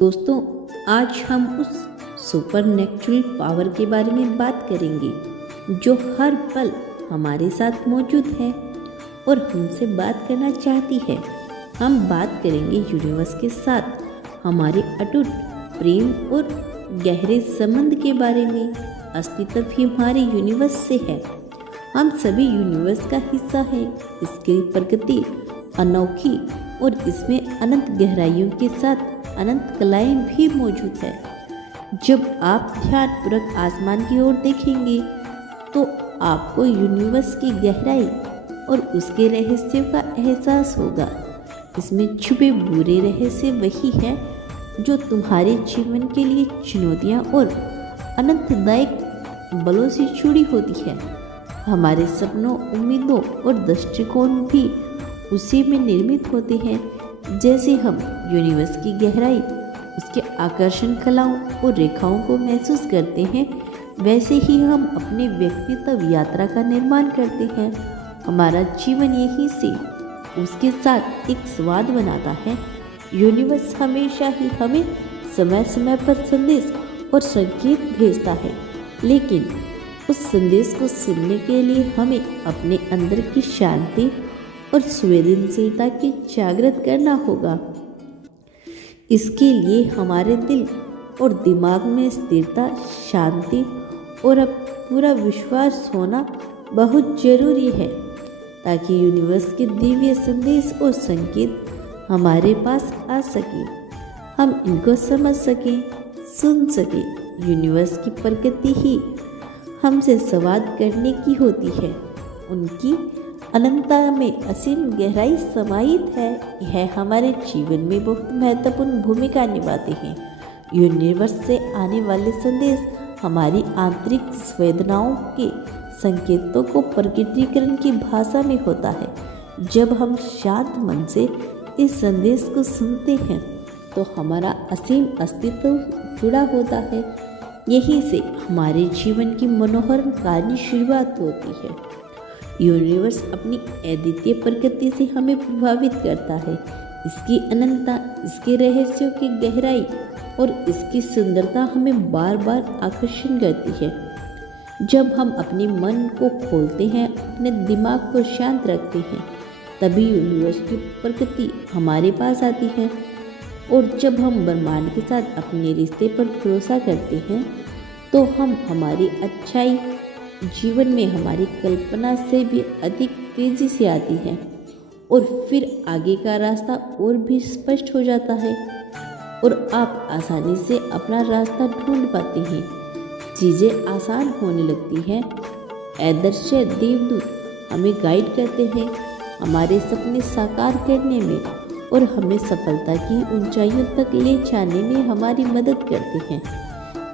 दोस्तों, आज हम उस सुपर नेचुरल पावर के बारे में बात करेंगे जो हर पल हमारे साथ मौजूद है और हमसे बात करना चाहती है। हम बात करेंगे यूनिवर्स के साथ हमारे अटूट प्रेम और गहरे संबंध के बारे में। अस्तित्व ही हमारे यूनिवर्स से है। हम सभी यूनिवर्स का हिस्सा है। इसकी प्रकृति अनोखी और इसमें अनंत गहराइयों के साथ अनंत कलाएं भी मौजूद है। जब आप ध्यानपूर्वक आसमान की ओर देखेंगे तो आपको यूनिवर्स की गहराई और उसके रहस्यों का एहसास होगा। इसमें छुपे बुरे रहस्य वही है जो तुम्हारे जीवन के लिए चुनौतियां और अनंतदायक बलों से जुड़ी होती है। हमारे सपनों, उम्मीदों और दृष्टिकोण भी उसी में निर्मित होते हैं। जैसे हम यूनिवर्स की गहराई, उसके आकर्षण कलाओं और रेखाओं को महसूस करते हैं, वैसे ही हम अपने व्यक्तित्व यात्रा का निर्माण करते हैं। हमारा जीवन यही से उसके साथ एक स्वाद बनाता है। यूनिवर्स हमेशा ही हमें समय समय पर संदेश और संकेत भेजता है, लेकिन उस संदेश को सुनने के लिए हमें अपने अंदर की शांति और संवेदनशीलता की जागृत करना होगा। इसके लिए हमारे दिल और दिमाग में स्थिरता, शांति और अब पूरा विश्वास होना बहुत जरूरी है, ताकि यूनिवर्स के दिव्य संदेश और संकेत हमारे पास आ सके, हम इनको समझ सकें, सुन सकें। यूनिवर्स की प्रकृति ही हमसे संवाद करने की होती है। उनकी अनंतता में असीम गहराई समाहित है। यह हमारे जीवन में बहुत महत्वपूर्ण भूमिका निभाते हैं। यूनिवर्स से आने वाले संदेश हमारी आंतरिक संवेदनाओं के संकेतों को प्रकटीकरण की भाषा में होता है। जब हम शांत मन से इस संदेश को सुनते हैं तो हमारा असीम अस्तित्व जुड़ा होता है। यही से हमारे जीवन की मनोहर कहानी शुरुआत होती है। यूनिवर्स अपनी अद्वितीय प्रकृति से हमें प्रभावित करता है। इसकी अनंतता, इसके रहस्यों की गहराई और इसकी सुंदरता हमें बार बार आकर्षण करती है। जब हम अपने मन को खोलते हैं, अपने दिमाग को शांत रखते हैं, तभी यूनिवर्स की प्रकृति हमारे पास आती है। और जब हम ब्रह्मांड के साथ अपने रिश्ते पर भरोसा करते हैं तो हम हमारी अच्छाई जीवन में हमारी कल्पना से भी अधिक तेजी से आती है और फिर आगे का रास्ता और भी स्पष्ट हो जाता है और आप आसानी से अपना रास्ता ढूंढ पाते हैं। चीज़ें आसान होने लगती हैं। अदृश्य देवदूत हमें गाइड करते हैं, हमारे सपने साकार करने में और हमें सफलता की ऊंचाइयों तक ले जाने में हमारी मदद करते हैं।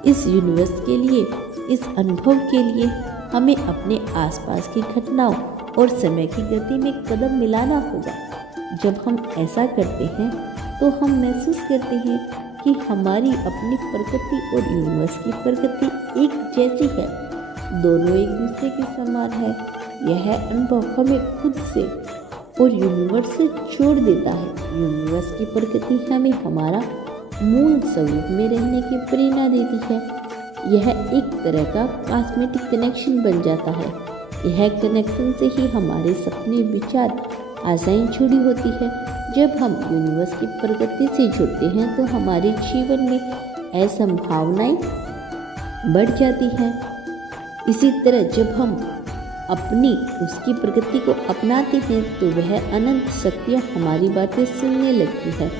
इस यूनिवर्स के लिए, इस अनुभव के लिए हमें अपने आसपास की घटनाओं और समय की गति में कदम मिलाना होगा। जब हम ऐसा करते हैं तो हम महसूस करते हैं कि हमारी अपनी प्रकृति और यूनिवर्स की प्रकृति एक जैसी है। दोनों एक दूसरे के समान है। यह अनुभव हमें खुद से और यूनिवर्स से जोड़ देता है। यूनिवर्स की प्रकृति हमें हमारा मूल स्वरूप में रहने की प्रेरणा देती है। यह एक तरह का कॉस्मेटिक कनेक्शन बन जाता है। यह कनेक्शन से ही हमारे सपने, विचार, आशाएं जुड़ी होती है। जब हम यूनिवर्स की प्रकृति से जुड़ते हैं तो हमारे जीवन में असंभावनाएं बढ़ जाती हैं। इसी तरह जब हम अपनी उसकी प्रकृति को अपनाते हैं तो वह अनंत शक्तियाँ हमारी बातें सुनने लगती है।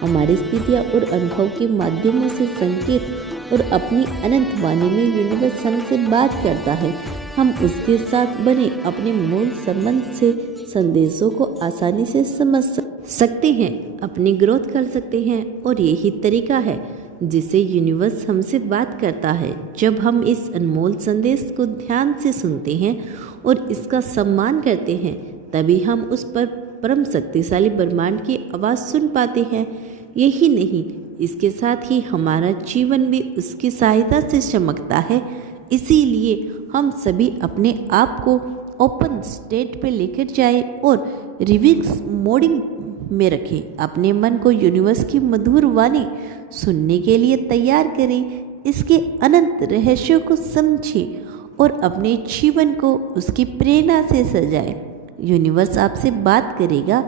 हमारी स्थितियाँ और अनुभव के माध्यमों से संकेत और अपनी अनंत वाणी में यूनिवर्स हमसे बात करता है। हम उसके साथ बने अपने मूल संबंध से संदेशों को आसानी से समझ सकते हैं, अपनी ग्रोथ कर सकते हैं और यही तरीका है जिससे यूनिवर्स हमसे बात करता है। जब हम इस अनमोल संदेश को ध्यान से सुनते हैं और इसका सम्मान करते हैं, तभी हम उस पर परम शक्तिशाली ब्रह्मांड की आवाज़ सुन पाते हैं। यही नहीं, इसके साथ ही हमारा जीवन भी उसकी सहायता से चमकता है। इसीलिए हम सभी अपने आप को ओपन स्टेट पे लेकर जाए और रिविक्स मोडिंग में रखें। अपने मन को यूनिवर्स की मधुर वाणी सुनने के लिए तैयार करें। इसके अनंत रहस्यों को समझें और अपने जीवन को उसकी प्रेरणा से सजाएं। यूनिवर्स आपसे बात करेगा,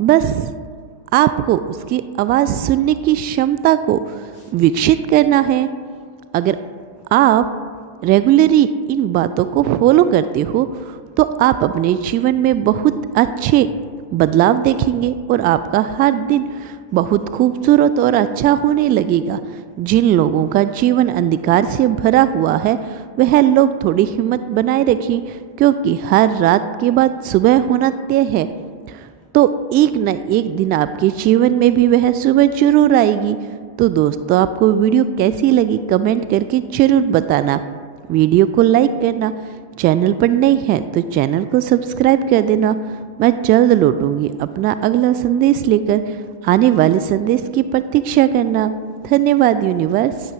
बस आपको उसकी आवाज़ सुनने की क्षमता को विकसित करना है। अगर आप रेगुलरली इन बातों को फॉलो करते हो तो आप अपने जीवन में बहुत अच्छे बदलाव देखेंगे और आपका हर दिन बहुत खूबसूरत और अच्छा होने लगेगा। जिन लोगों का जीवन अंधकार से भरा हुआ है वह लोग थोड़ी हिम्मत बनाए रखें, क्योंकि हर रात के बाद सुबह होना तय है। तो एक न एक दिन आपके जीवन में भी वह सुबह जरूर आएगी। तो दोस्तों, आपको वीडियो कैसी लगी कमेंट करके जरूर बताना। वीडियो को लाइक करना, चैनल पर नए हैं तो चैनल को सब्सक्राइब कर देना। मैं जल्द लौटूंगी अपना अगला संदेश लेकर। आने वाले संदेश की प्रतीक्षा करना। धन्यवाद यूनिवर्स।